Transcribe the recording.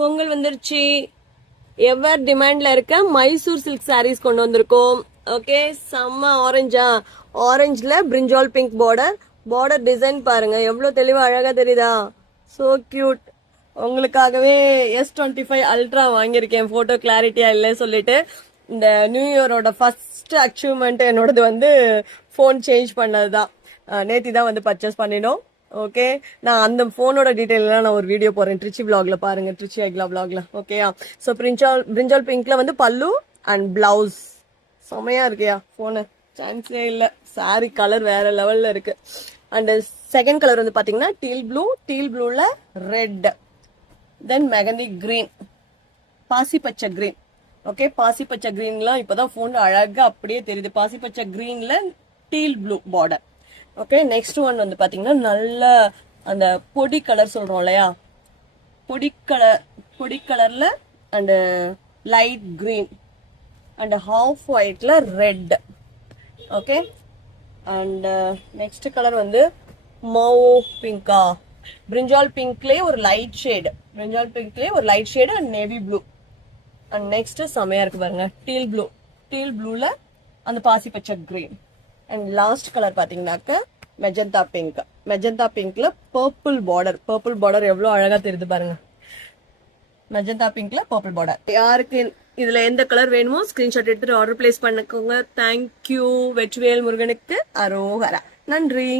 பொங்கல் வந்துருச்சு. எவர் டிமாண்ட்ல இருக்க மைசூர் சில்க் சாரீஸ் கொண்டு வந்திருக்கோம். ஓகே, செம்ம ஆரஞ்சா, ஆரஞ்சுல பிரிஞ்சால் பிங்க் பார்டர் டிசைன் பாருங்க எவ்வளவு தெளிவா அழகா தெரியுதா. So cute. உங்களுக்காகவே S25 அல்ட்ரா வாங்கியிருக்கேன், போட்டோ கிளாரிட்டியா இல்லை சொல்லிட்டு. இந்த நியூ இயரோட ஃபர்ஸ்ட் அச்சீவ்மெண்ட் என்னோடது வந்து ஃபோன் சேஞ்ச் பண்ணதுதான். நேத்தி தான் வந்து பர்ச்சேஸ் பண்ணினோம். ஓகே, நான் அந்த போனோட டீடைல் எல்லாம் நான் ஒரு வீடியோ போறேன் ட்ரிச்சி vlogல பாருங்க, ட்ரிச்சி ஐக்லா vlogல. ஓகேயா. ஸோ பிரிஞ்சால் பிங்க்ல வந்து பல்லு அண்ட் பிளவுஸ் செமையா இருக்கியா போனு, சான்ஸே இல்ல. சாரி கலர் வேற லெவல்ல இருக்கு. அண்ட் செகண்ட் கலர் வந்து பாத்தீங்கன்னா டீல் ப்ளூல ரெட், தென் மெகந்தி கிரீன், பாசி பச்சை கிரீன். ஓகே, பாசி பச்சை கிரீன்லாம் இப்பதான் போன்ல அழகா அப்படியே தெரியுது. பாசி பச்சை கிரீன்ல teal blue border. Okay, next one வந்து பாத்தீங்கன்னா நல்ல அந்த பொடி கலர் சொல்றோம் இல்லையா, பொடி கலர்ல அண்ட் லைட் கிரீன் அண்ட் ஹாஃப் ஒயிட்ல red. Okay, and next colour வந்து மோவோ பிங்கா, பிரிஞ்சால் பிங்க்லயே ஒரு light shade and navy blue. And next செமையா இருக்கு பாருங்க, டீல் ப்ளூல அந்த பாசி பச்சை கிரீன். அண்ட் லாஸ்ட் கலர் பாத்தீங்கன்னாக்க மெஜந்தா பிங்க்ல பர்பிள் பார்டர் எவ்வளவு அழகா தெரியுது பாருங்க. மெஜந்தா பிங்க்ல பர்பிள் பார்டர். யாருக்கு இதுல எந்த கலர் வேணுமோ ஸ்கிரீன்ஷாட் எடுத்துட்டு ஆர்டர் பிளேஸ் பண்ணிக்கோங்க. தேங்க்யூ. வெற்றிவேல் முருகனுக்கு அரோகரா. நன்றி.